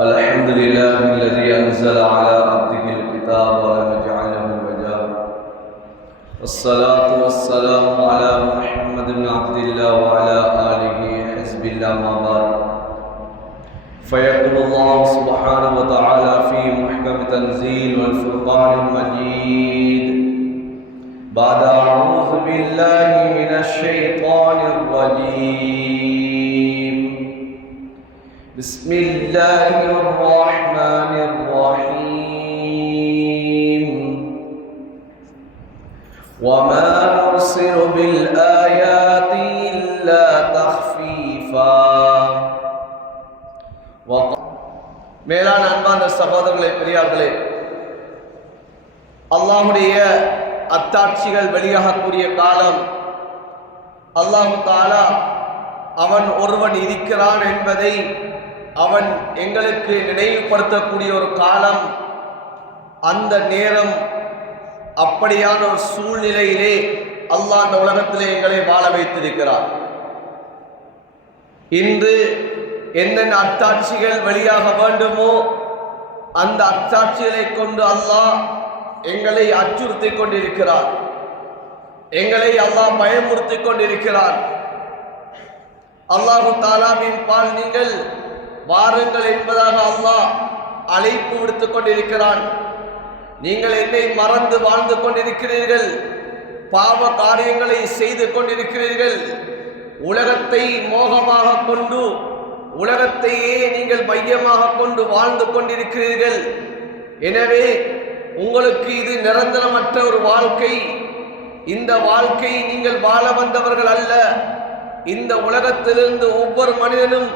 الحمد لله الذي أنزل على عبده الكتاب ولم يجعل له عوجا والصلاة والسلام على محمد بن عبد الله وعلى آله حزب الله ما بعد فيقول الله سبحانه وتعالى في محكم تنزيل والفرقان المجيد بعد أعوذ بالله من الشيطان الرجيم بسم الله الرحمن الرحيم وما نرسل بالآيات إلا تخفيفا மேலான அன்பான சகோதரர்களே, பெரியார்களே, அல்லாஹ்வுடைய அத்தாட்சிகள் வெளியாகக்கூடிய காலம், அல்லாஹ் தஆலா அவன் ஒருவன் இருக்கிறான் என்பதை அவன் எங்களுக்கு நினைவுபடுத்தக்கூடிய ஒரு காலம். அந்த நேரம் அப்படியான ஒரு சூழ்நிலையிலே அல்லாஹ் இந்த உலகத்திலே எங்களை வாழ வைத்திருக்கிறார். இன்று என்னென்ன அத்தாட்சிகள் வெளியாக வேண்டுமோ அந்த அத்தாட்சிகளை கொண்டு அல்லாஹ் எங்களை அச்சுறுத்தி கொண்டிருக்கிறார், எங்களை அல்லாஹ் பயமுறுத்தி கொண்டிருக்கிறார். அல்லாஹு தஆலாவின் பால் நீங்கள் வாருங்கள் என்பதாக அல்லாஹ் அழைப்பு விடுத்துக் கொண்டிருக்கிறான். நீங்கள் என்னை மறந்து வாழ்ந்து கொண்டிருக்கிறீர்கள், பாவ காரியங்களை செய்து கொண்டிருக்கிறீர்கள், உலகத்தை மோகமாக கொண்டு உலகத்தையே நீங்கள் மையமாக கொண்டு வாழ்ந்து கொண்டிருக்கிறீர்கள். எனவே உங்களுக்கு இது நிரந்தரமற்ற ஒரு வாழ்க்கை. இந்த வாழ்க்கை நீங்கள் வாழ வந்தவர்கள் அல்ல. இந்த உலகத்திலிருந்து ஒவ்வொரு மனிதனும்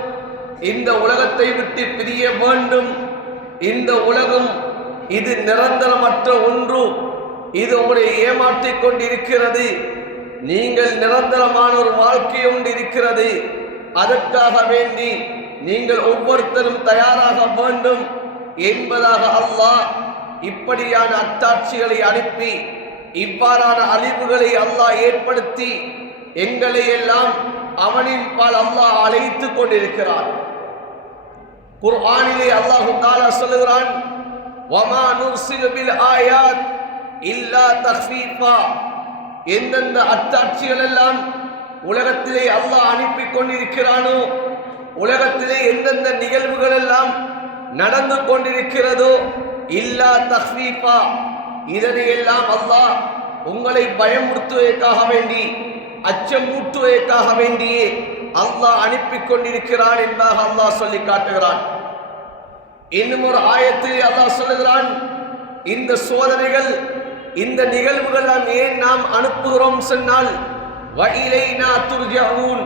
இந்த உலகத்தை விட்டு பிரிய வேண்டும். இந்த உலகம் இது நிரந்தரமற்ற ஒன்று. இது உங்களை ஏமாற்றிக் கொண்டிருக்கிறது. நீங்கள் நிரந்தரமான ஒரு வாழ்க்கை ஒன்று இருக்கிறது. அதற்காக வேண்டி நீங்கள் ஒவ்வொருத்தரும் தயாராக வேண்டும் என்பதாக அல்லாஹ் இப்படியான அத்தாட்சிகளை அனுப்பி இவ்வாறான அழிவுகளை அல்லாஹ் ஏற்படுத்தி எங்களை எல்லாம் அவனின் பால் அல்லாஹ் அழைத்துக் கொண்டிருக்கிறான். குர்ஆனிலே அல்லாஹ் தஆலா சொல்லுகிறான், வமா நுர்சிலு பில் ஆயாத் இல்லா தக்ஃபீஃபா. எந்தெந்த அத்தாட்சிகள் எல்லாம் உலகத்திலே அல்லாஹ் அனுப்பி கொண்டிருக்கிறானோ, உலகத்திலே எந்தெந்த நிகழ்வுகள் எல்லாம் நடந்து கொண்டிருக்கிறதோ, இல்லா தக்ஃபீஃபா, இதனையெல்லாம் அல்லாஹ் உங்களை பயமுறுத்துவதற்காக வேண்டி, அச்சமூட்டுவதற்காக வேண்டியே அல்லாஹ் அனுப்பி கொண்டிருக்கிறான் என்பதாக அல்லாஹ் சொல்லி காட்டுகிறான். இன்னும் ஒரு ஆயத்தில் அல்லாஹ் சொல்லுகிறான், இந்த சோதனைகள் இந்த நிகழ்வுகள் ஏன் நாம் அனுப்புகிறோம் சொன்னால், வஇலைனா துர்ஜஊன்,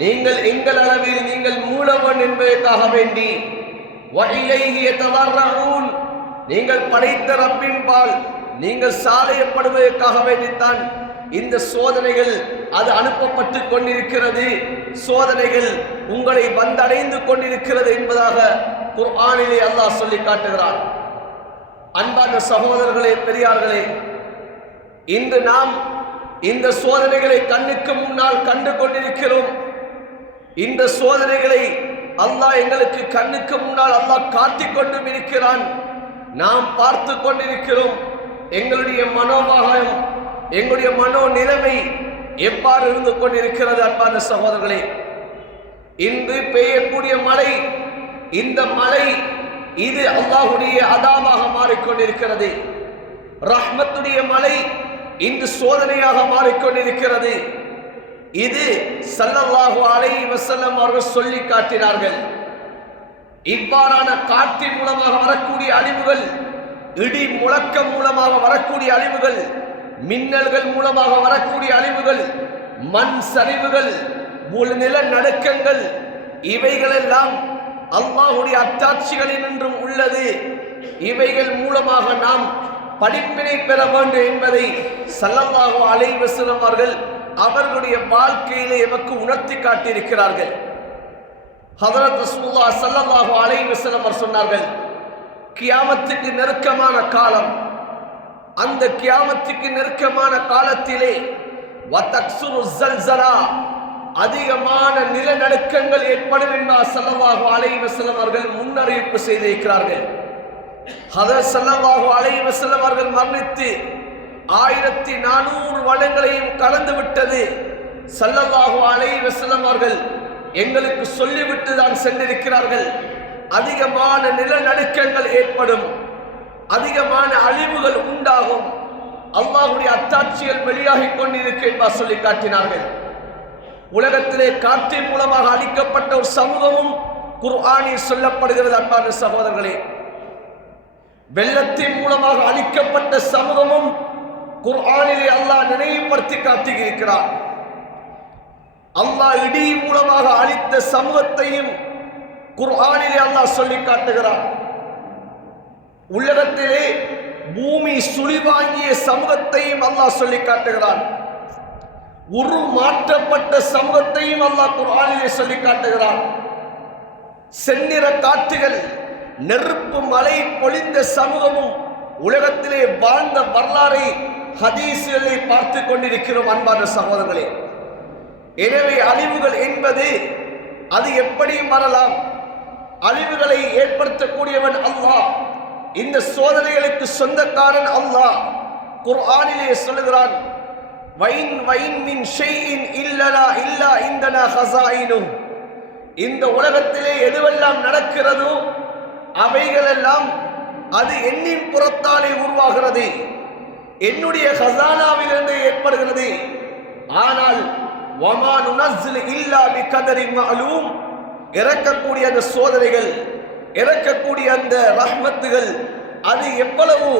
நீங்கள் எங்கள் அளவில் நீங்கள் மூலவன் என்பதற்காக வேண்டி, வஇலைஹி யதவர்ரஊன், நீங்கள் படைத்த ரப்பின் பால் நீங்கள் சாலையப்படுவதற்காக வேண்டித்தான் இந்த சோதனைகள் அது அனுப்பப்பட்டு கொண்டிருக்கிறது. சோதனைகள் உங்களை வந்தடைந்து கொண்டிருக்கிறது என்பதாக குர்ஆனிலே அல்லாஹ் சொல்லி காட்டுகிறான். அன்பான சகோதரர்களே, பெரியார்களே, இன்று நாம் இந்த சோதனைகளை கண்ணுக்கு முன்னால் கண்டு கொண்டிருக்கிறோம். இந்த சோதனைகளை அல்லாஹ் எங்களுக்கு கண்ணுக்கு முன்னால் அல்லாஹ் காட்டிக் கொண்டும் இருக்கிறான். நாம் பார்த்து கொண்டிருக்கிறோம். எங்களுடைய மனோபாகம், எங்களுடைய மனோ நிலைமை எவ்வாறு இருந்து கொண்டிருக்கிறது. அன்பான சகோதரர்களே, இன்று பெய்யக்கூடிய மழை, இந்த மழை இது அல்லாஹ்வுடைய அதாபாக மாறிக்கொண்டிருக்கிறது. ரஹ்மத்துடைய மழை இன்று சோதனையாக மாறிக்கொண்டிருக்கிறது. இது ஸல்லல்லாஹு அலைஹி வஸல்லம் அவர்கள் சொல்லி காட்டினார்கள். இவ்வாறான காற்றின் மூலமாக வரக்கூடிய அழிவுகள், இடி முழக்கம் மூலமாக வரக்கூடிய அழிவுகள், மின்னல்கள் மூலமாக வரக்கூடிய அழிவுகள், மண் சரிவுகள், நில நடுக்கங்கள், இவைகளெல்லாம் அல்லாஹ்வுடைய அத்தாட்சிகளில் நின்றும் உள்ளது. இவைகள் மூலமாக நாம் படிப்பினை பெற வேண்டும் என்பதை ஸல்லல்லாஹு அலைஹி வஸல்லம் அவர்கள் அவர்களுடைய வாழ்க்கையிலே எமக்கு உணர்த்தி காட்டியிருக்கிறார்கள். ஹஜ்ரத் ரசூலுல்லாஹ் ஸல்லல்லாஹு அலைஹி வஸல்லம் அவர் சொன்னார்கள், கியாமத்துக்கு நெருக்கமான காலம், அந்த கியாமத்துக்கு நெருக்கமான காலத்திலே வதக்சுரு ஸல்ஸலா, அதிகமான நிலநடுக்கங்கள் ஏற்படும் என்பார் ஸல்லல்லாஹு அலைஹி வஸல்லம் அவர்கள் முன்னறிவிப்பு செய்திருக்கிறார்கள். ஹதரத் ஸல்லல்லாஹு அலைஹி வஸல்லம் அவர்கள் மரணித்து 1400 வருடங்களையும் கடந்து விட்டது. ஸல்லல்லாஹு அலைஹி வஸல்லம் அவர்கள் எங்களுக்கு சொல்லிவிட்டு தான் சென்றிருக்கிறார்கள். அதிகமான நிலநடுக்கங்கள் ஏற்படும், அதிகமான அழிவுகள் உண்டாகும், அல்லாஹ்வுடைய அத்தாட்சிகள் வெளியாகிக் கொண்டிருக்கும் என்பார் சொல்லி காட்டினார்கள். உலகத்திலே காற்றின் மூலமாக அழிக்கப்பட்ட ஒரு சமூகமும் குர்ஆனில் சொல்லப்படுகிறது. அன்பான சகோதரர்களே, வெள்ளத்தின் மூலமாக அழிக்கப்பட்ட சமூகமும் குர்ஆனிலே அல்லாஹ் நினைவுபடுத்தி காட்டியிருக்கிறார். அல்லாஹ் இடி மூலமாக அழித்த சமூகத்தையும் குர்ஆனிலே அல்லாஹ் சொல்லி காட்டுகிறார். உலகத்திலே பூமி சுழிவாங்கிய சமூகத்தையும் அல்லாஹ் சொல்லி காட்டுகிறான். உருமாற்றப்பட்ட சமூகத்தையும் அல்லாஹ் குர்ஆனிலே சொல்லி காட்டுகிறான். செந்நிற காற்றுகள், நெருப்பு மழை பொழிந்த சமூகமும் உலகத்திலே வாழ்ந்த வரலாறை ஹதீஸ்களை பார்த்து கொண்டிருக்கிறோம். அன்பான சகோதரர்களே, எனவே அழிவுகள் என்பது அது எப்படியும் வரலாம். அழிவுகளை ஏற்படுத்தக்கூடியவன் அல்லாஹ். இந்த சோதனைகளுக்கு சொந்தக்காரன் அல்லாஹ். குர்ஆனிலே சொல்லுகிறான், இந்த உலகத்திலே எதுவெல்லாம் நடக்கிறதோ அவைகளெல்லாம் அது எண்ணின் புறத்தாலே உருவாகிறது, என்னுடைய ஹசானாவிலிருந்து ஏற்படுகிறது. ஆனால் வமா நுனஸ்ஸிலு இல்லா பிகதரின் மஅலூம், இறக்கக்கூடிய அந்த சோதனைகள், இறக்கக்கூடிய அந்த ரஹ்மத்துகள், அது எவ்வளவு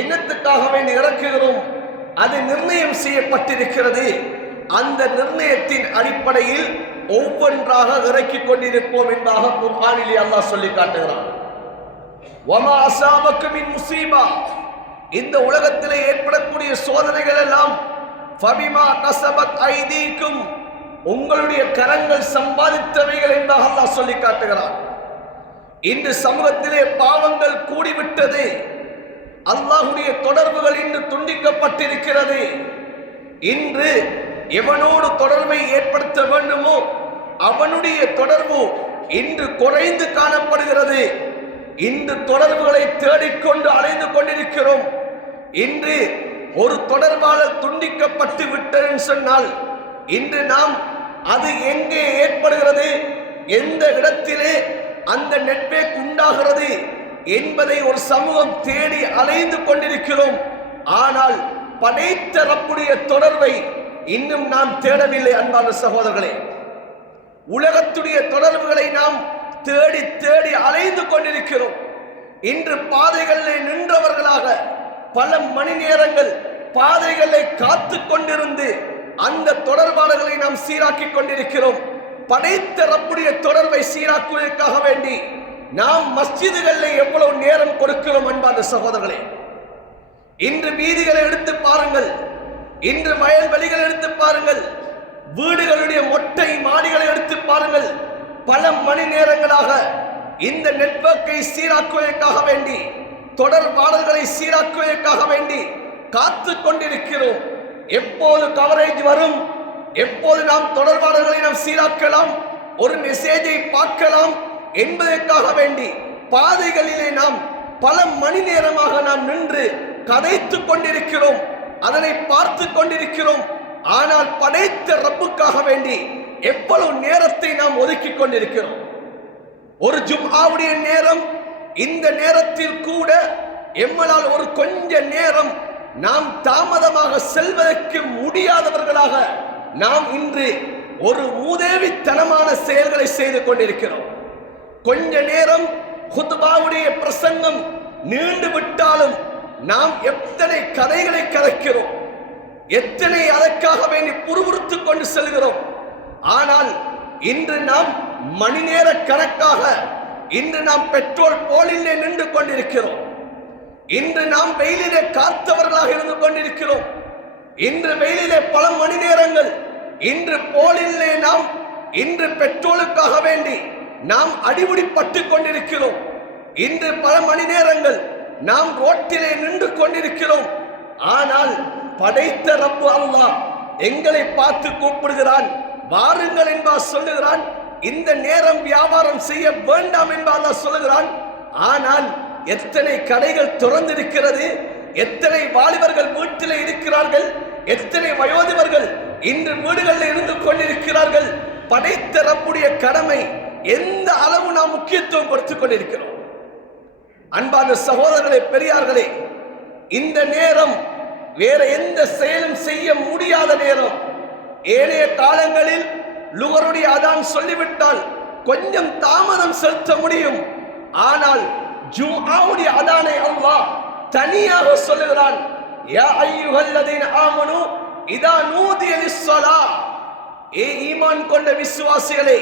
எண்ணத்துக்காக வேண்டி இறக்குகிறோம், அது நிர்ணயம் செய்யப்பட்டிருக்கிறது. அந்த நிர்ணயத்தின் அடிப்படையில் ஒவ்வொன்றாக இறக்கிக் கொண்டிருப்போம் என்பதாக குர்ஆனிலே அல்லாஹ் சொல்லி காட்டுகிறான். வமா அஸாபக மின் முஸீபா, இந்த உலகத்திலே ஏற்படக்கூடிய சோதனைகள் எல்லாம் ஃபபிமா கஸபத் ஐதீக்கும், உங்களுடைய கரங்கள் சம்பாதித்தவைகள் என்பதாக அல்லாஹ் சொல்லி காட்டுகிறான். இன்று சமூகத்திலே பாவங்கள் கூடிவிட்டது. அல்லாஹ்வுடைய தொடர்புகள் இன்று துண்டிக்கப்பட்டிருக்கிறது. இன்று எவனோடு தொடர்பை ஏற்படுத்த வேண்டுமோ அவனுடைய தொடர்பு இன்று குறைந்து காணப்படுகிறது. இன்று தொடர்புகளை தேடிக்கொண்டு அலைந்து கொண்டிருக்கிறோம். இன்று ஒரு தொடர்பாளர் துண்டிக்கப்பட்டு விட்டது சொன்னால் இன்று நாம் அது எங்கே ஏற்படுகிறது, எந்த இடத்திலே அந்த நெட்வொர்க் உண்டாகிறது என்பதை ஒரு சமூகம் தேடி அலைந்து கொண்டிருக்கிறோம். ஆனால் படைத்த ரப்புடைய தொடர்பை இன்னும் நாம் தேடவில்லை. அன்பான சகோதரர்களே, உலகத்துடைய தொடர்புகளை நாம் தேடி தேடி அலைந்து கொண்டிருக்கிறோம். இன்று பாதைகளில் நின்றவர்களாக பல மணி நேரங்கள் பாதைகளை காத்து கொண்டிருந்து அந்த தொடர்பாளர்களை நாம் சீராக்கி கொண்டிருக்கிறோம். படைத்த ரப்புடைய தொடர்பை சீராக்குவதற்காக வேண்டி நாம் மஸ்ஜிதுகளில் எவ்வளவு நேரம் கொடுக்கிறோம். அன்பான சகோதரர்களே, இன்று வீதிகளை எடுத்து பாருங்கள், இன்று வயல்வெளிகளை எடுத்து பாருங்கள், வீடுகளுடைய மொட்டை மாடிகளை எடுத்து பாருங்கள். பல மணி நேரங்களாக இந்த நெட்வொர்க்கை சீராக்குவதற்காக வேண்டி, தொடர்பாளர்களை சீராக்குவதற்காக வேண்டி காத்து கொண்டிருக்கிறோம். எப்போது கவரேஜ் வரும், எப்போது நாம் தொடர்பாளர்களை நாம் சீராக்கலாம், ஒரு மெசேஜை பார்க்கலாம் என்பதற்காக வேண்டி பாதைகளிலே நாம் பல மணி நேரமாக நாம் நின்று கதைத்து கொண்டிருக்கிறோம், அதனை பார்த்து கொண்டிருக்கிறோம். ஆனால் படைத்த ரப்புக்காக வேண்டி எவ்வளவு நேரத்தை நாம் ஒதுக்கி கொண்டிருக்கிறோம். ஒரு ஜும்ஆவுடைய நேரம், இந்த நேரத்தில் கூட எம்மளால் ஒரு கொஞ்ச நேரம் நாம் தாமதமாக செல்வதற்கு முடியாதவர்களாக நாம் இன்று ஒரு மூதேவித்தனமான செயல்களை செய்து கொண்டிருக்கிறோம். கொஞ்ச நேரம் குத்பாவுடைய பிரசங்கம் நீண்டு விட்டாலும் நாம் எத்தனை கதைகளை கதைக்கிறோம், எத்தனை அதற்காக வேண்டி புறுபுறுத்துக் கொண்டு செல்கிறோம். ஆனால் இன்று நாம் மணி நேர கணக்காக இன்று நாம் பெட்ரோல் போலிலே நின்று கொண்டிருக்கிறோம். இன்று நாம் வெயிலிலே காத்தவர்களாக இருந்து கொண்டிருக்கிறோம். இன்று வெயிலிலே பல மணி நேரங்கள், இன்று போலிலே நாம் இன்று பெட்ரோலுக்காக வேண்டி நாம் அடிபுடிப்பட்டு கொண்டிருக்கிறோம். இன்று பல மணி நேரங்கள் நாம் ரோட்டிலே நின்று கொண்டிருக்கிறோம். ஆனால் படைத்த ரப்பு அல்லாஹ் எங்களை பார்த்து கூப்பிடுகிறான், வாருங்கள் என்பார் சொல்லுகிறான். இந்த நேரம் வியாபாரம் செய்ய வேண்டாம் என்பார் சொல்லுகிறான். ஆனால் எத்தனை கடைகள் திறந்திருக்கிறது, எத்தனை வாலிபர்கள் வீட்டில் இருக்கிறார்கள், எத்தனை வயோதிபர்கள் இன்று வீடுகளில் இருந்து கொண்டிருக்கிறார்கள். படைத்த ரப்புடைய கடமை எந்த அளவு நாம் முக்கியத்துவம் கொடுத்துக் கொண்டிருக்கிறோம். அன்பான சகோதரர்களே, பெரியார்களே, இந்த நேரம் வேற எந்த செயலும் செய்ய முடியாத நேரம். ஏனைய காலங்களில் லுகருடைய அதான் சொல்லிவிட்டால் கொஞ்சம் தாமதம் செலுத்த முடியும். ஆனால் ஜும்ஆவுடைய அதானை அல்லாஹ் தனியாக சொல்லுகிறான். யா அய்யுஹல்லதீன ஆமனு இதா நூதிய லிஸ்ஸலாஹ், ஏ ஈமான் கொண்ட விசுவாசிகளே,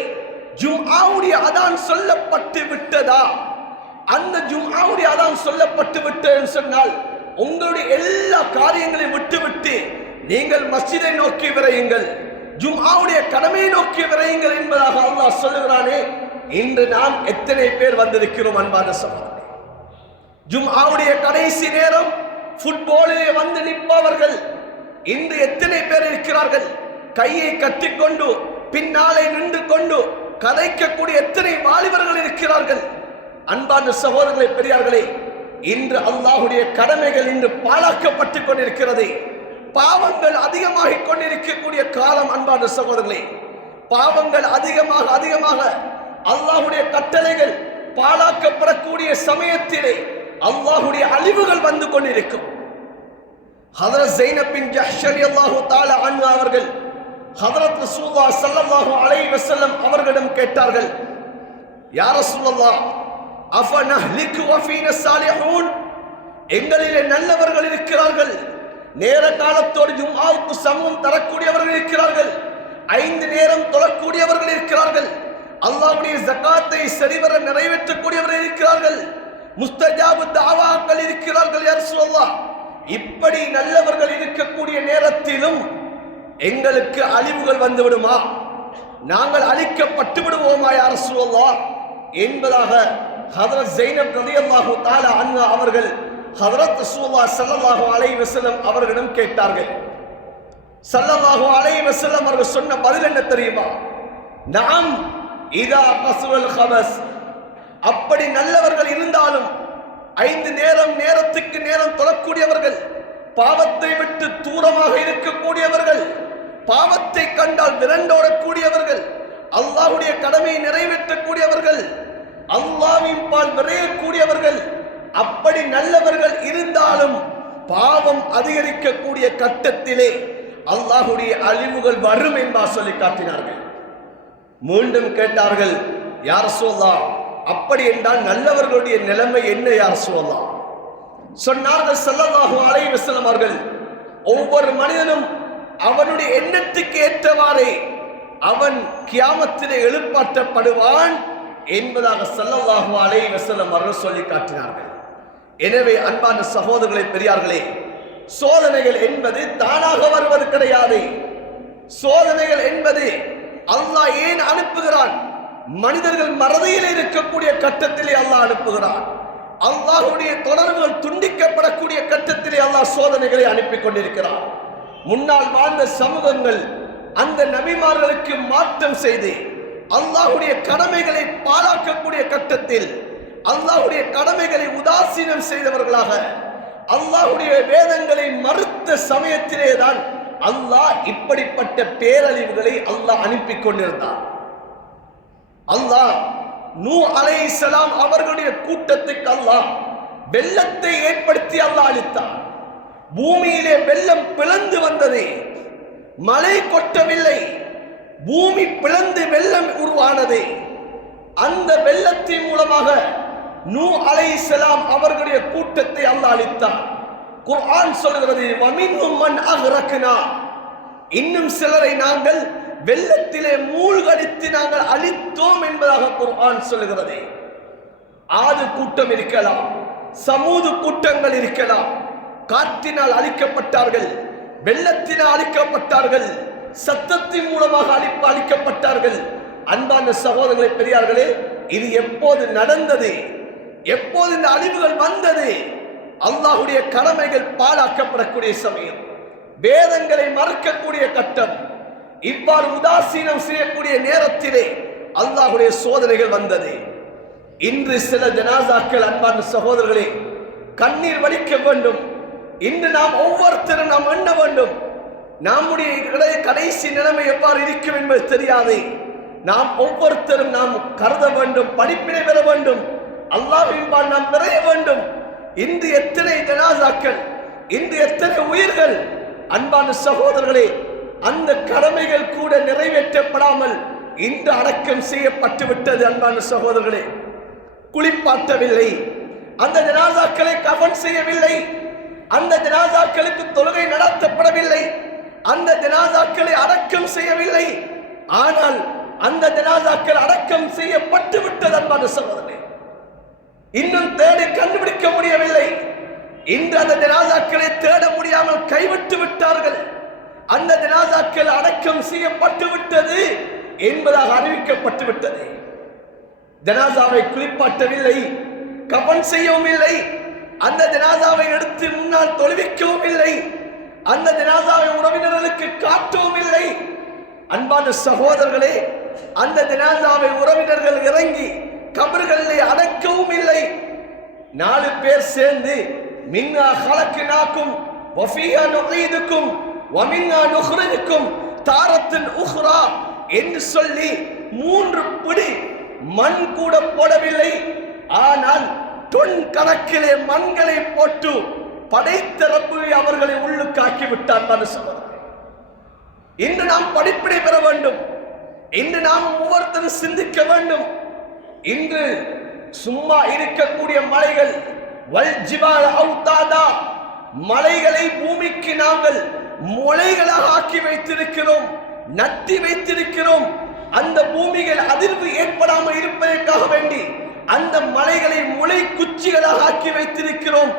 ஜும்ஆவுடைய அதான் சொல்லப்பட்டு விட்டதா? அந்த ஜும்ஆவுடைய அதான் சொல்லப்பட்டு விட்டது சொன்னால் உங்களுடைய எல்லா காரியங்களையும் விட்டுவிட்டு நீங்கள் மஸ்ஜிதை நோக்கி விரையுங்கள், ஜும்ஆவுடைய கடமையை நோக்கி விரையுங்கள் என்பதாக அல்லாஹ் சொல்லுகிறானே. இன்று நாம் எத்தனை பேர் வந்திருக்கிறோம் அன்பான சகோதரர்களே? ஜும்ஆவுடைய கடைசி நேரம் ஃபுட்பாலிலே வந்து நிற்பவர்கள் இன்று எத்தனை பேர் இருக்கிறார்கள்? கையை கட்டிக்கொண்டு பின்னாலே நின்று கொண்டு கதைக்கக்கூடிய எத்தனை வாலிபர்கள் இருக்கிறார்கள்? அன்பான சகோதரர்களே, பெரியார்களே, இன்று அல்லாஹ்வுடைய கடமைகள் இன்று பாழாக்கப்பட்டுக் கொண்டிருக்கிறது. பாவங்கள் அதிகமாகிக் கொண்டிருக்கக்கூடிய காலம். அன்பான சகோதரர்களே, பாவங்கள் அதிகமாக அதிகமாக அல்லாஹ்வுடைய கட்டளைகள் பாழாக்கப்படக்கூடிய சமயத்திலே அல்லாஹ்வுடைய அழிவுகள் வந்து கொண்டிருக்கும். ஹஜ்ரத் ஸைனப் பின் ஜஹ்ஷ் ரலியல்லாஹு தஆலா அன்ஹா அவர்கள் ஹஜ்ரத் ரசூலுல்லாஹ் ஸல்லல்லாஹு அலைஹி வஸல்லம் அவர்களிடம் கேட்டார்கள், யா ரசூலல்லாஹ், அஃபனஹ்லிகு வஃபீனா ஸாலிஹூன், எங்களிலே நல்லவர்கள் இருக்கிறார்கள், நேர காலத்தோடு ஜும்ஆவுக்கு சமூகம் தரக்கூடியவர்கள் இருக்கிறார்கள், 5 நேரம் தொழக்கூடியவர்கள் இருக்கிறார்கள், அல்லாஹ்வுடைய ஜகாத்தை சரிவர நிறைவேற்றக்கூடியவர்கள் இருக்கிறார்கள், முஸ்தஜாபு தாவாக்கள் இருக்கிறார்கள், யா ரசூலல்லாஹ், இப்படி நல்லவர்கள் இருக்கக்கூடிய நேரத்திலும் எங்களுக்கு அழிவுகள் வந்துவிடுமா? நாங்கள் அழிக்கப்பட்டு விடுவோமா யா ரசூலல்லாஹ் என்பதாக ஹஜ்ரத் ஸைனப் ரலியல்லாஹு தஆலா அன்ஹா அவர்கள் ஹஜ்ரத் ரசூலுல்லாஹ் ஸல்லல்லாஹு அலைஹி வஸல்லம் அவர்களிடம் கேட்டார்கள். ஸல்லல்லாஹு அலைஹி வஸல்லம் அவர்கள் சொன்ன பதில் என்ன தெரியுமா? நஅம் இதா கஸுல் கபஸ், அப்படி நல்லவர்கள் இருந்தாலும் 5 நேரம் நேரத்துக்கு நேரம் தொழக்கூடியவர்கள், பாவத்தை விட்டு தூரமாக இருக்கக்கூடியவர்கள், பாவத்தை கண்டால் விரண்டோடக்கூடியவர்கள், அல்லாஹ்வுடைய கடமையை நிறைவேற்றக்கூடியவர்கள், அல்லாஹ்வின் பால் விரையக்கூடியவர்கள், அப்படி நல்லவர்கள் இருந்தாலும் பாவம் அதிகரிக்கக்கூடிய கட்டத்திலே அல்லாஹ்வுடைய அழிவுகள் வரும் என்பா சொல்லி காட்டினார்கள். மீண்டும் கேட்டார்கள், யா ரசூலல்லாஹ், அப்படி என்றால் நல்லவர்களுடைய நிலைமை என்ன யா ரசூலல்லாஹ்? சொன்னார்கள் ஸல்லல்லாஹு அலைஹி வஸல்லம் அவர்கள், ஒவ்வொரு மனிதனும் அவனுடைய எண்ணத்துக்கு ஏற்றவாறே அவன் கியாமத்திலே எழுப்பாற்றப்படுவான் என்பதாக ஸல்லல்லாஹு அலைஹி வஸல்லம் அவர்கள் சொல்லி காட்டினார்கள். எனவே அன்பான சகோதரர்களே, பெரியார்களே, சோதனைகள் என்பது தானாக வருவது கிடையாது. சோதனைகள் என்பது அல்லாஹ் ஏன் அனுப்புகிறான்? மனிதர்கள் மறதியில் இருக்கக்கூடிய கட்டத்திலே அல்லாஹ் அனுப்புகிறான். அல்லாஹ்வுடைய தொடர்புகள் துண்டிக்கப்படக்கூடிய கட்டத்திலே அல்லாஹ் சோதனைகளை அனுப்பி கொண்டிருக்கிறான். முன்னால் வாழ்ந்த சமூகங்கள் அந்த நபிமார்களுக்கு மாற்றம் செய்து அல்லாஹ்வுடைய கடமைகளை பாழாக்கக்கூடிய கட்டத்தில், அல்லாஹ்வுடைய கடமைகளை உதாசீனம் செய்தவர்களாக, அல்லாஹ்வுடைய வேதங்களை மறுத்த சமயத்திலே தான் அல்லாஹ் இப்படிப்பட்ட பேரழிவுகளை அல்லாஹ் அனுப்பி கொண்டிருந்தார். அல்லாஹ் நூ அலைஹிஸ்ஸலாம் அவர்களுடைய கூட்டத்துக்கு அல்லாஹ் வெள்ளத்தை ஏற்படுத்தி அல்லாஹ் அளித்தார். பூமியிலே வெள்ளம் பிளந்து வந்தது, மழை கொட்டவில்லை, பூமி பிளந்து வெள்ளம் உருவானது. அந்த வெள்ளத்தின் மூலமாக நூ அலைஹிஸ்ஸலாம் அவர்களுடைய கூட்டத்தை அல்லாஹ் அளித்தார். குர்ஆன் சொல்கிறது, வமின்ஹும் மன் அக்ரக்னா, இன்னும் சிலரை நாங்கள் வெள்ளத்திலே மூழ்கடித்து நாங்கள் அழித்தோம் என்பதாக குர்ஆன் சொல்லுகிறது. ஆது கூட்டம் இருக்கலாம், சமூது கூட்டங்கள் இருக்கலாம், காற்றினால் அழிக்கப்பட்டார்கள், வெள்ளத்தினால் அழிக்கப்பட்டார்கள், சத்தத்தின் மூலமாக அழிக்கப்பட்டார்கள். அன்பான சகோதரர்களே, பெரியார்களே, இது எப்போது நடந்தது? எப்போது இந்த அழிவுகள் வந்தது? அல்லாஹ்வுடைய கடமைகள் பாழாக்கப்படக்கூடிய சமயம், வேதங்களை மறுக்கக்கூடிய கட்டம். இவ்வாறு உதாசீனம் செய்யக்கூடிய நேரத்திலே அல்லாஹ்வுடைய சோதனைகள் வந்தது. இன்று சில ஜனாசாக்கள் அன்பான சகோதரர்களே கண்ணீர் வடிக்க வேண்டும். இன்று நாம் ஒவ்வொருத்தரும் நாம் எண்ண வேண்டும், நம்முடைய கடைசி நிலைமை எவ்வாறு இருக்கும் என்பது தெரியாது. நாம் ஒவ்வொருத்தரும் நாம் கருத வேண்டும், படிப்பினை பெற வேண்டும், அல்லாஹ்வின்பால் நாம் நிறைய வேண்டும். இன்று எத்தனை ஜனாசாக்கள், இன்று எத்தனை உயிர்கள் அன்பான சகோதரர்களே, அந்த கடமைகள் கூட நிறைவேற்றப்படாமல் இன்று அடக்கம் செய்யப்பட்டு விட்டது. அன்பான சகோதரர்களே, குளிப்பாட்டவில்லை, அந்த ஜனாசாக்களை கஃன் செய்யவில்லை, அந்த ஜனாசாக்களுக்கு தொழுகை நடத்தப்படவில்லை, அந்த ஜனாசாக்களை அடக்கம் செய்யவில்லை. ஆனால் அந்த ஜனாசாக்கள் அடக்கம் செய்யப்பட்டு விட்டது. அன்பான சகோதரர்களே, இன்னும் தேடி கண்டுபிடிக்க முடியவில்லை. இன்று அந்த ஜனாசாக்களை தேட முடியாமல் கைவிட்டு விட்டார்கள். அந்த ஜனாசாக்கள் அடக்கம் செய்யப்பட்டு விட்டது என்பதாக அறிவிக்கப்பட்டு விட்டது. ஜனாசாவை குளிப்பாட்டவில்லை, கஃன் செய்யவும் இல்லை, அந்த ஜனாசாவை எடுத்து முன்னால் தொழுவிக்கவும் இல்லை, அந்த ஜனாசாவை உறவினர்களுக்கு காட்டவும் இல்லை. அன்பான சகோதரர்களே, அந்த ஜனாசாவை உறவினர்கள் இறங்கி கபர்களிலே அடக்கவும் இல்லை. 4 பேர் சேர்ந்து மின்னா ஹலக்னாக்கும் வஃபியா நுஈதுக்கும் வமின்னா நுஹ்ரிஜுக்கும் தாரத்துன் உஹ்ரா என்று சொல்லி 3 பிடி மண் கூட போடவில்லை. ஆனால் தொன் கணக்கிலே மண்களை போட்டு படைத்த ரப்பை அவர்களை உள்ளுக்காக்கி விட்டார். இன்று நாம் படிப்பினை பெற வேண்டும். இன்று நாம் ஒவ்வொருத்தரும் சிந்திக்க வேண்டும். இன்று சும்மா இருக்கக்கூடிய மலைகள் வல் ஜிபால அவுதாதா, மலைகளை பூமிக்கு நாங்கள் முளைகளாக ஆக்கி வைத்திருக்கிறோம், நட்டி வைத்திருக்கிறோம். அந்த பூமிகள் அதிர்வு ஏற்படாமல் இருப்பதற்காக வேண்டி அந்த மலைகளை முளை குச்சிகளாக ஆக்கி வைத்திருக்கிறோம்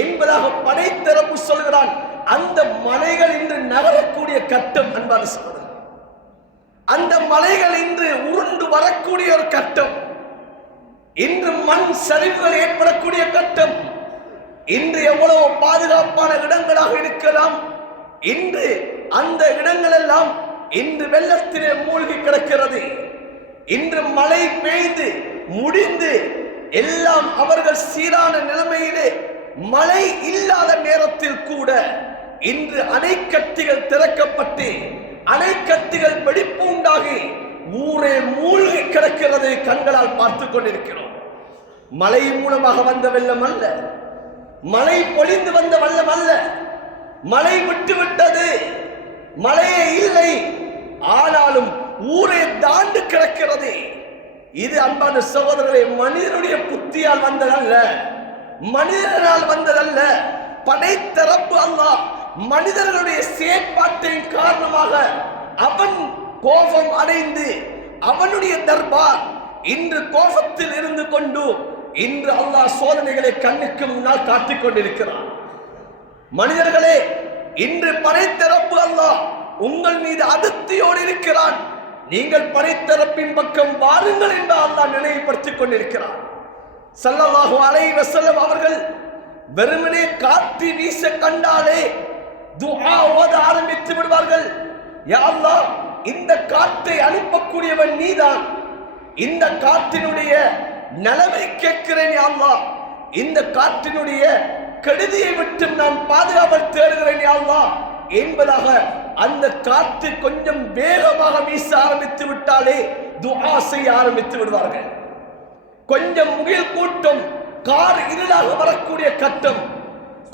என்பதாக படைத்தரப்பு சொல்கிறான். அந்த மலைகள் இன்று நகரக்கூடிய கட்டம். அன்பான சகோதரர், அந்த மலைகள் இன்று உருண்டு வரக்கூடிய ஒரு கட்டம். இன்று மண் சரிவுகள் ஏற்படக்கூடிய கட்டம். இன்று எவ்வளவு பாதுகாப்பான இடங்களாக இருக்கலாம், இன்று அந்த இடங்கள் எல்லாம் இன்று வெள்ளத்திலே மூழ்கி கிடக்கிறது. இன்று மழை பெய்து முடிந்து எல்லாம் அவர்கள் சீரான நிலைமையிலே மழை இல்லாத நேரத்தில் கூட இன்று அணைக்கட்டுகள் திறக்கப்பட்டு அணைக்கட்டுகள் வெடிப்பு உண்டாகி ஊரே மூழ்கி கிடக்கிறது. கண்களால் பார்த்து கொண்டிருக்கிறோம். மழை மூலமாக வந்த வெள்ளம் அல்ல, மழை பொழிந்து வந்த வெள்ளம் அல்ல, மழை விட்டுவிட்டது, மழையே இல்லை. ஆனாலும் ஊரே தாண்டு கிடக்கிறது. இது அன்பான சகோதரர்களே மனிதனுடைய புத்தியால் வந்ததல்ல, மனிதனால் வந்ததல்ல. படைத்தரப்பு அல்லாஹ் மனிதர்களுடைய செயற்பாட்டின் காரணமாக அவன் கோபம் அடைந்து அவனுடைய தர்பார் இன்று கோபத்தில் இருந்து கொண்டு இன்று அல்லாஹ் சோதனைகளை கண்ணுக்கு முன்னால் காட்டிக் கொண்டிருக்கிறான். மனிதர்களே, இன்று படைத்தரப்பு அல்லாஹ் உங்கள் மீது அதிருப்தியோடு இருக்கிறான். நீங்கள் படைத்தரப்பின் பக்கம் வாருங்கள் என்று அல்லாஹ் நினைவுபடுத்திக் கொண்டிருக்கிறார். ஸல்லல்லாஹு அலைஹி வஸல்லம் அவர்கள் வெறுமனே காற்று வீச கண்டாலே துஆ ஓத ஆரம்பித்து விடுவார்கள். யா அல்லாஹ், இந்த காற்றை அனுப்பக்கூடியவன் நீதான், இந்த காற்றினுடைய நலவை கேட்கிறேன். யா அல்லாஹ், இந்த காற்றினுடைய கெடுதியை விட்டு நான் பாதுகாப்பு தேடுகிறேன் யா அல்லாஹ் என்பதாக அந்த காற்று கொஞ்சம் வேகமாக வீச ஆரம்பித்து விட்டாலே துஆ செய்ய ஆரம்பித்து விடுவார்கள். கொஞ்சம் முகில் கூட்டம் கார் இருளாக வரக்கூடிய கட்டம்,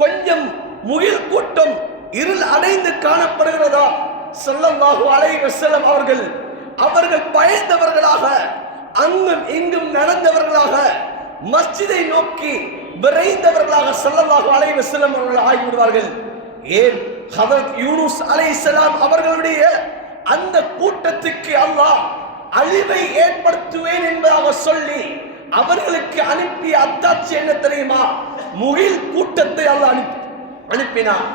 கொஞ்சம் முகில் கூட்டம் இருள் அடைந்து காணப்படுகிறதா, ஸல்லல்லாஹு அலைஹி வஸல்லம் அவர்கள் பயந்தவர்களாக அங்கும் இங்கும் நடந்தவர்களாக மஸ்ஜிதை நோக்கி விரைந்தவர்களாக ஸல்லல்லாஹு அலைஹி வஸல்லம் அவர்கள் ஆகிவிடுவார்கள். ஏன் ஹதரத் யூனுஸ் அலைஹிஸ்ஸலாம் அவர்களுடைய அந்த கூட்டத்துக்கு அல்லாஹ் அழிவை ஏற்படுத்துவேன் என்பதாக சொல்லி அவர்களுக்கு அனுப்பிய அத்தாட்சி என்ன தெரியுமா? முகில் கூட்டத்தை அல்லாஹ் அனுப்பினார்.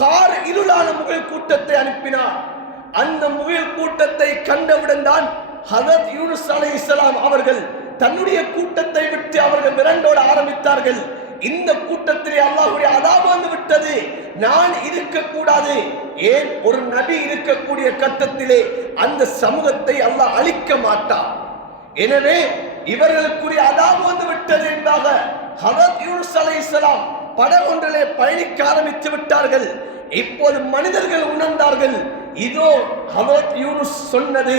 கார் இருளான முகில் கூட்டத்தை அனுப்பினார். அந்த முகில் கூட்டத்தை கண்டவுடன் தான் ஹதரத் யூனுஸ் அலைஹிஸ்ஸலாம் அவர்கள் தன்னுடைய கூட்டத்தை விட்டு அவர்கள் விரண்டோட ஆரம்பித்தார்கள். இந்த கூட்டத்திலே அல்லாஹ்வுடைய அதாபு வந்து விட்டது, நான் இருக்கக்கூடாது. ஏன்? ஒரு நபி இருக்கக்கூடிய கட்டத்திலே அந்த சமூகத்தை அல்லாஹ் அழிக்க மாட்டார். எனவே இவர்களுக்குரிய அதாபு வந்து விட்டது என்பதாக ஹஜ்ரத் யூனுஸ் அலைஹிஸ்ஸலாம் படகொன்றிலே பயணிக்க ஆரம்பித்து விட்டார்கள். இப்போது மனிதர்கள் உணர்ந்தார்கள், இதோ ஹஜ்ரத் யூனுஸ் சொன்னது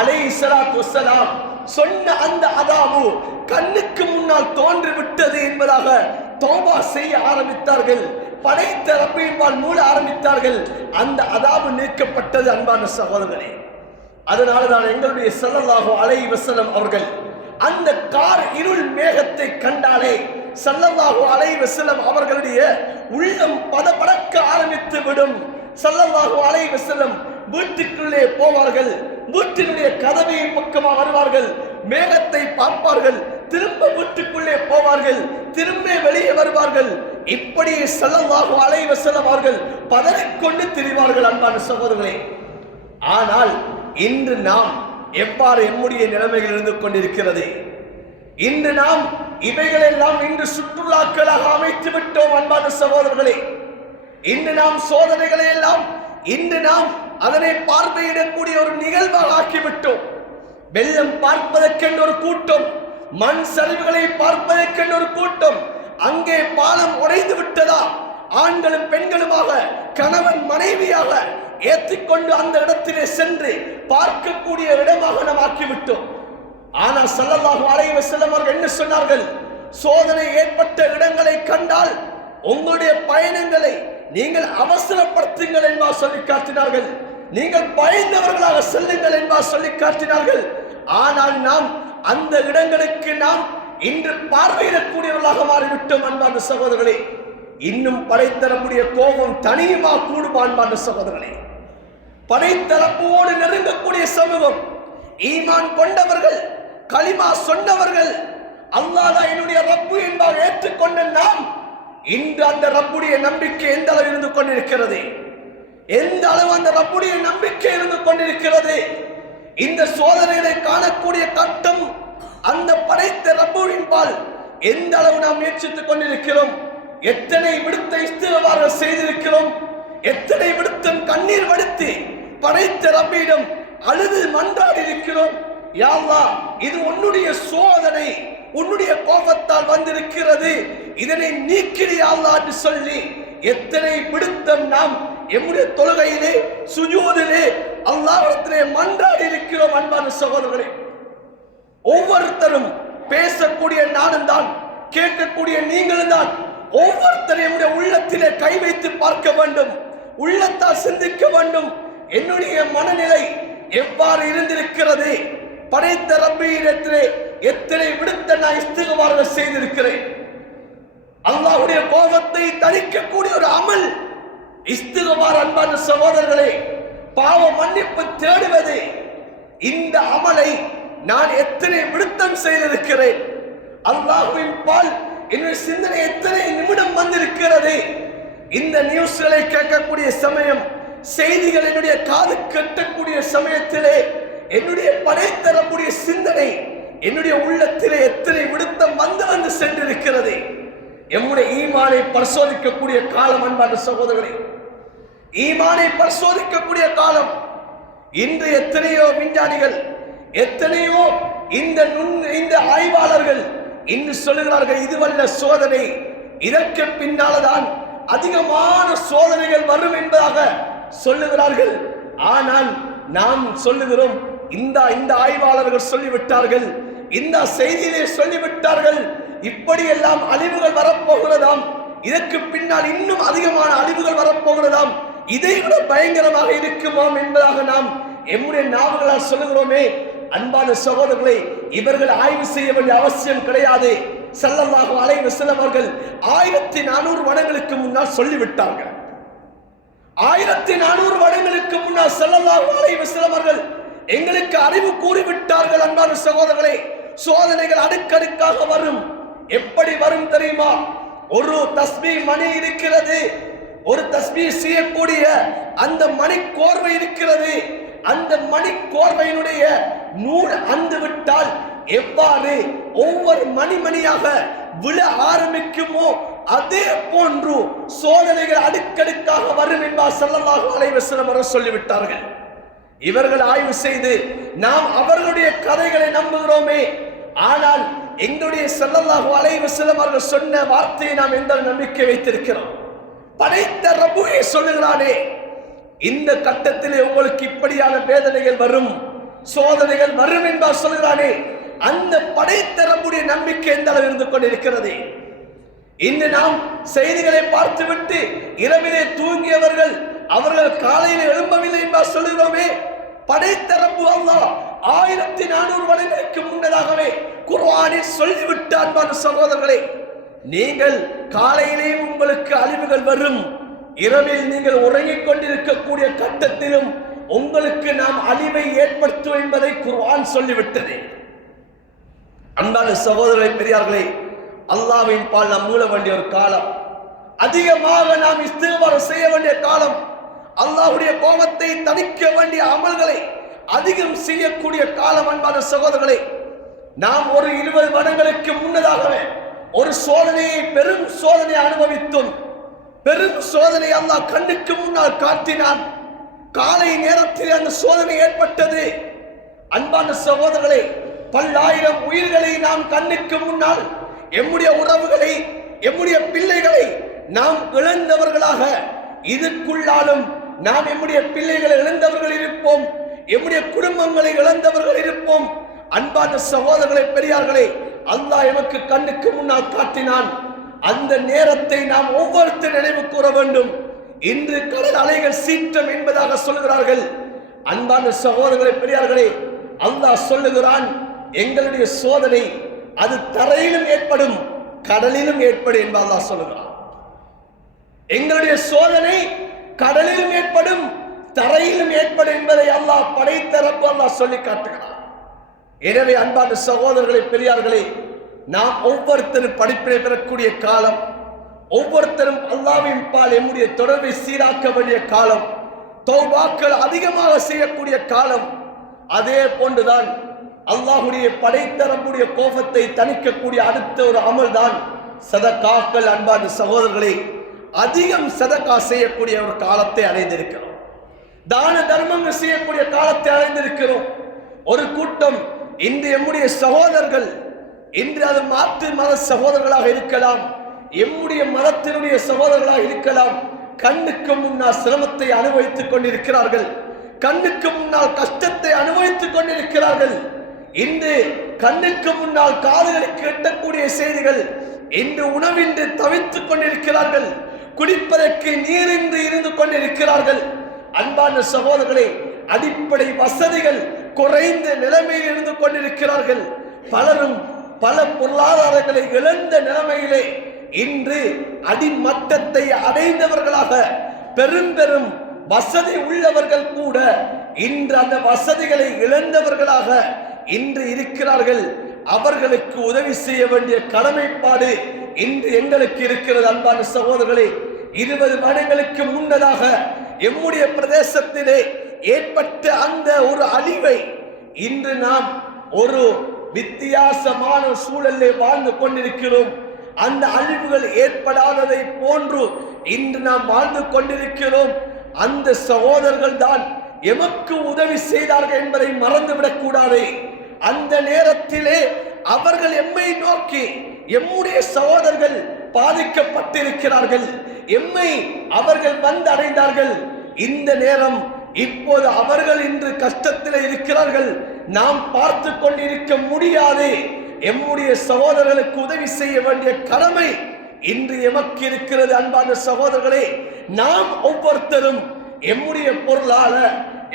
அலைஹிஸ்ஸலாத்து வஸ்ஸலாம் சொன்ன அந்த அதாபு கண்ணுக்கு முன்னால் தோன்றி விட்டது என்பதாக தௌபா செய்ய ஆரம்பித்தார்கள். படைத்த ரப்பின்பால் மூட ஆரம்பித்தார்கள். அந்த அதாபு நீக்கப்பட்டது. அன்பான சகோதரர்களே, அதனால்தான் எங்களுடைய ஸல்லல்லாஹு அலைஹி வஸல்லம் அவர்கள் அந்த கார் இருள் மேகத்தை கண்டாலே ஸல்லல்லாஹு அலைஹி வஸல்லம் அவர்களுடைய உள்ளம் படபடக்க ஆரம்பித்து விடும். ஸல்லல்லாஹு அலைஹி வஸல்லம் வீட்டுக்குள்ளே போவார்கள், வீட்டினுடைய கதவை பக்கமாக வருவார்கள், மேகத்தை பார்ப்பார்கள், திரும்ப வீட்டுக்குள்ளே போவார்கள், திரும்ப வெளியே வருவார்கள். இப்படி ஸல்லல்லாஹு அலைஹி வஸல்லம் அவர்கள் பதறிக்கொண்டு திரிவார்கள். அன்பான சகோதரர்களே, ஆனால் இன்று நாம் எவ்வாறு எம்முடைய நிலைமைகள் இருந்து கொண்டிருக்கிறது? இன்று நாம் இவைகளெல்லாம் இன்று சுற்றுலாக்களாக அமைத்து விட்டோம். அன்பான சகோதரர்களே, இன்று நாம் சோதனைகளை எல்லாம் இன்று நாம் அதனை பார்வையிடக்கூடிய ஒரு நிகழ்வாக ஆக்கிவிட்டோம். வெள்ளம் பார்ப்பதற்கென்று ஒரு கூட்டம், மண் சரிவுகளை பார்ப்பதற்கென்று ஒரு கூட்டம். அங்கே பாலம் உடைந்து விட்டதா? ஆண்களும் பெண்களுமாக கணவன் மனைவியாக ஏற்றிக்கொண்டு அந்த இடத்திலே சென்று பார்க்கக்கூடிய இடமாக நாம் ஆக்கிவிட்டோம். ஆனால் ஸல்லல்லாஹு அலைஹி வஸல்லம் அவர்கள் என்ன சொன்னார்கள்? சோதனை ஏற்பட்ட இடங்களை கண்டால் உங்களுடைய பயணங்களை நீங்கள் அவசரப்படுத்துங்கள் என்பார் சொல்லி காட்டினார்கள். நீங்கள் பயந்தவர்களாக செல்லுங்கள் என்பார் சொல்லி காட்டினார்கள். ஆனால் நாம் அந்த இடங்களுக்கு நாம் இன்று பார்வையிடக்கூடியவர்களாக மாறிவிட்டோம். அன்பான சகோதரர்களே, இன்னும் படைத்தரப்புடைய கோபம் தனியுமா கூடுமா? அன்பான சகோதரர்களே, படைத்தரப்போடு நெருங்கக்கூடிய சமூகம், ஈமான் கொண்டவர்கள், கலிமா சொன்னவர்கள், அல்லாஹ் தான் என்னுடைய ரப்பு என்பார் ஏற்றுக்கொண்ட நாம் இன்று அந்த ரப்புடைய நம்பிக்கை எந்த அளவு இருந்து கொண்டிருக்கிறது? எந்த அளவு அந்த ரப்புடைய நம்பிக்கை இருந்து கொண்டிருக்கிறது? இந்த சோதனைகளை காணக்கூடிய கட்டம் அந்த படைத்த ரப்புவின்பால் எந்த அளவு நாம் முயற்சித்துக் கொண்டிருக்கிறோம்? எத்தனை விடுத்த இஸ்திக்ஃபார் செய்திருக்கிறோம்? எத்தனை விடுத்தம் கண்ணீர் வடித்து படைத்த ரப்பிடம் அழுது மன்றாடி இருக்கிறோம். யா அல்லாஹ், இது உன்னுடைய சோதனை, உன்னுடைய கோபத்தால் வந்திருக்கிறது, இதனை நீக்கிறியா அல்லாஹ் என்று சொல்லி எத்தனை விடுத்தம் நாம் எம்முடைய தொழுகையிலே சுஜூதிலே அல்லாஹ்விடத்திலே மன்றாடி இருக்கிறோம். அன்பான சகோதரர்களே, ஒவ்வொருத்தரும் பேசக்கூடிய நானும் தான், கேட்கக்கூடிய நீங்களும் தான். ஒவ்வொருத்தரையும் உள்ளத்திலே கை வைத்து பார்க்க வேண்டும், உள்ளத்தால் சிந்திக்க வேண்டும். என்னுடைய மனநிலை எவ்வாறு இருந்திருக்கிறது? படைத்த ரப்பியிடத்திலே எத்தனை விடுத்த நான் இஸ்திக்ஃபார் செய்திருக்கிறேன். அல்லாஹ்வுடைய கோபத்தை தணிக்கக்கூடிய ஒரு அமல் இஸ்திக்ஃபார். அன்பான சகோதரர்களே, பாவ மன்னிப்பு தேடுவது, இந்த அமலை நான் எத்தனை விடுத்தம் செய்திருக்கிறேன்? அல்லாஹ்வின் பால் என்னுடைய சிந்தனை எத்தனை நிமிடம் வந்திருக்கிறது? இந்த நியூஸ்களை கேட்கக்கூடிய சமயம், செய்திகள் என்னுடைய காது கட்டக்கூடிய சமயத்திலே என்னுடைய படைத்தரக்கூடிய சிந்தனை என்னுடைய உள்ளத்திலே எத்தனை விடுத்தம் வந்து சென்றிருக்கிறது? எம்முடைய ஈமானை பரிசோதிக்கக்கூடிய காலம். அன்பான சகோதரர்களே, ஈமானை பரிசோதிக்கக்கூடிய காலம். இன்று எத்தனையோ விஞ்ஞானிகள், எத்தனையோ இந்த ஆய்வாளர்கள் இன்று சொல்லுகிறார்கள், இதுவல்ல சோதனை, இதற்கு பின்னால்தான் அதிகமான சோதனைகள் வரும் என்பதாக சொல்லுகிறார்கள். ஆனால் நாம் சொல்லுகிறோம், இந்த ஆய்வாளர்கள் சொல்லிவிட்டார்கள், இந்த செய்தியிலே சொல்லிவிட்டார்கள், இப்படியெல்லாம் அழிவுகள் வரப்போகிறதாம், இதற்கு பின்னால் இன்னும் அதிகமான அழிவுகள் வரப்போகிறதாம், இதைவிட பயங்கரமாக இருக்குமாம் என்பதாக நாம் எம்முடைய நாவுகளால் சொல்லுகிறோமே. அன்பான சகோதரர்களை, இவர்கள் ஆய்வு செய்ய வேண்டிய அவசியம் கிடையாது. ஸல்லல்லாஹு அலைஹி வஸல்லம் அவர்கள் 1400 வருடங்களுக்கு முன்னால் சொல்லிவிட்டார்கள். 1400 வருடங்களுக்கு முன்னால் ஸல்லல்லாஹு அலைஹி வஸல்லம் அவர்கள் எங்களுக்கு அறிவு கூறிவிட்டார்கள். அன்பான சகோதரர்களே, சோதனைகள் அடுக்கடுக்காக வரும். எப்படி வரும் தெரியுமா? ஒரு தஸ்பீஹ் மணி இருக்கிறது, ஒரு தஸ்பீஹ் செய்யக்கூடிய அந்த மணி கோர்வை இருக்கிறது. அந்த மணி கோர்வையினுடைய நூல் அந்து விட்டால் எவ்வாறு ஒவ்வொரு மணிமணியாக விழ ஆரம்பிக்குமோ அதே போன்று சோதனைகள் அடுக்கடுக்காக வரும் என்பார் ஸல்லல்லாஹு அலைஹி வஸல்லம் அவர்கள் சொல்லிவிட்டார்கள். இவர்கள் ஆய்வு செய்து நாம் அவர்களுடைய கதைகளை நம்புகிறோமே, ஆனால் எங்களுடைய ஸல்லல்லாஹு அலைஹி வஸல்லம் அவர்கள் சொன்ன வார்த்தையை நாம் எந்த நம்பிக்கை வைத்திருக்கிறோம்? படைத்த ரப்புவே சொல்லுகிறானே, இந்த கட்டத்திலே உங்களுக்கு இப்படியான வேதனைகள் வரும், சோதனைகள் வரும் என்பார் சொல்லுகிறானே, அந்த படைத்த ரப்புடைய நம்பிக்கை எந்த அளவு இருந்து கொண்டிருக்கிறது? இன்று நாம் செய்திகளை பார்த்துவிட்டு இரவிலே தூங்கியவர்கள் அவர்கள் காலையில் எழும்பவில்லை என்பார் சொல்லுகிறோமே. படைத்த ரப்பு அல்லாஹ் 1400 வருடங்களுக்கு முன்னதாகவே குர்ஆனில் சொல்லிவிட்ட அன்பான சகோதரர்களே, நீங்கள் காலையிலேயும் உங்களுக்கு அழிவுகள் வரும், இரவில் நீங்கள் உறங்கிக் கொண்டிருக்கக்கூடிய கட்டத்திலும் உங்களுக்கு நாம் அழிவை ஏற்படுத்தும் என்பதை குர்ஆன் சொல்லிவிட்டது. அன்பான சகோதரர்களே, பெரியார்களே, அல்லாஹ்வின் பால் நாம் மீள வேண்டிய ஒரு காலம், அதிகமாக நாம் இஸ்திக்பார் செய்ய வேண்டிய காலம், அல்லாஹ்வுடைய கோபத்தை தணிக்க வேண்டிய அமல்களை அதிகம் செய்யக்கூடிய காலம். அன்பான சகோதரர்களே, நாம் ஒரு 20 வருடங்களுக்கு முன்னதாகவே ஒரு சோதனையை, பெரும் சோதனையை அனுபவித்தோம். பெரும் சோதனை அல்லாஹ் கண்ணுக்கு முன்னால் காட்டினான். காலை நேரத்தில் அந்த சோதனை ஏற்பட்டது. அன்பான சகோதரர்களே, பல்லாயிரம் உயிர்களை நாம் கண்ணுக்கு முன்னால், எம்முடைய உறவுகளை, எம்முடைய பிள்ளைகளை நாம் இழந்தவர்களாக இதுக்குள்ளாலும் நாம் எம்முடைய பிள்ளைகளை இழந்தவர்கள் இருப்போம், எம்முடைய குடும்பங்களை இழந்தவர்கள் இருப்போம். அன்பான சகோதரர்களே, பெரியார்களே, அல்லாஹ் எமக்கு கண்ணுக்கு முன்னால் காட்டினான். அந்த நேரத்தை நாம் ஒவ்வொருத்தர் நினைவு கூற வேண்டும். இன்று கடல் அலைகள் சீற்றம் என்பதாக சொல்லுகிறார்கள். அன்பான சகோதரர்களே, பெரியார்களே, அல்லாஹ் சொல்லுகிறான், எங்களுடைய சோதனை அது தரையிலும் ஏற்படும், கடலிலும் ஏற்படும் என்று அல்லாஹ் சொல்லுகிறான். எங்களுடைய சோதனை கடலிலும் ஏற்படும், தரையிலும் ஏற்படும் என்பதை அல்லாஹ் படைத்த ரப்பு அல்லாஹ் சொல்லி காட்டுகிறான். எனவே அன்பான சகோதரர்களே, பெரியார்களே, நாம் ஒவ்வொருத்தரும் படிப்பினை பெறக்கூடிய காலம், ஒவ்வொருத்தரும் அல்லாஹ்வின் பால் எம்முடைய தொடர்பை சீராக்க வேண்டிய காலம், தௌபாக்கள் அதிகமாக செய்யக்கூடிய காலம். அதே போன்றுதான் அல்லாஹ்வுடைய படைத்த ரப்புடைய கோபத்தை தணிக்கக்கூடிய அடுத்த ஒரு அமல் தான் சதகாக்கள். அன்பான சகோதரர்களே, அதிகம் சதகா செய்யக்கூடிய ஒரு காலத்தை அடைந்திருக்கிறோம். தான தர்மங்கள் செய்யக்கூடிய காலத்தை அடைந்திருக்கிறோம். ஒரு கூட்டம் இன்று எம்முடைய சகோதரர்கள், இன்று அது மாற்று மத சகோதரர்களாக இருக்கலாம், எம்முடைய மதத்தினுடைய சகோதரர்களாக இருக்கலாம், கண்ணுக்கு முன்னால் சிரமத்தை அனுபவித்துக் கொண்டிருக்கிறார்கள், கண்ணுக்கு முன்னால் கஷ்டத்தை அனுபவித்துக் கொண்டிருக்கிறார்கள். இன்று கண்ணுக்கு முன்னால் காதுகளுக்கு எட்டக்கூடிய செய்திகள், இன்று உணவின்றி தவித்துக் கொண்டிருக்கிறார்கள், குடிப்பதற்கு நீரின்றி இருந்து கொண்டிருக்கிறார்கள். அன்பான சகோதரர்களே, அடிப்படை வசதிகள் குறைந்த நிலைமையில் இருந்து கொண்டிருக்கிறார்கள். பலரும் பல பொருளாதாரங்களை இழந்த நிலைமையிலே இன்று அடிமட்டத்தை அடைந்தவர்களாக, பெரும் பெரும் வசதி உள்ளவர்கள் கூட இன்று அந்த வசதிகளை இழந்தவர்களாக இன்று இருக்கிறார்கள். அவர்களுக்கு உதவி செய்ய வேண்டிய கடமைப்பாடு இன்று எங்களுக்கு இருக்கிறது. அன்பான சகோதரர்களே, 20 வருடங்களுக்கு முன்னதாக எம்முடைய பிரதேசத்திலே ஏற்பட்ட அந்த ஒரு அழிவை இன்று நாம் ஒரு வித்தியாசமான சூழலில் வாழ்ந்து கொண்டிருக்கிறோம். அந்த அழிவுகள் ஏற்படாததை போன்று இன்று நாம் வாழ்ந்து கொண்டிருக்கிறோம். அந்த சகோதரர்கள் தான் எமக்கு உதவி செய்தார்கள் என்பதை மறந்துவிடக் கூடாது. அந்த நேரத்திலே அவர்கள் எம்மை நோக்கி, எம்முடைய சகோதரர்கள் பாதிக்கப்பட்டிருக்கிறார்கள், எம்மை அவர்கள் வந்து அடைந்தார்கள். இந்த நேரம் இப்போது அவர்கள் இன்று கஷ்டத்தில் இருக்கிறார்கள், நாம் பார்த்து கொண்டிருக்க முடியாது. எம்முடைய சகோதரர்களுக்கு உதவி செய்ய வேண்டிய கடமை இன்று எமக்கு இருக்கிறது. அன்பான சகோதரர்களே, நாம் ஒவ்வொருத்தரும் எம்முடைய பொருளால,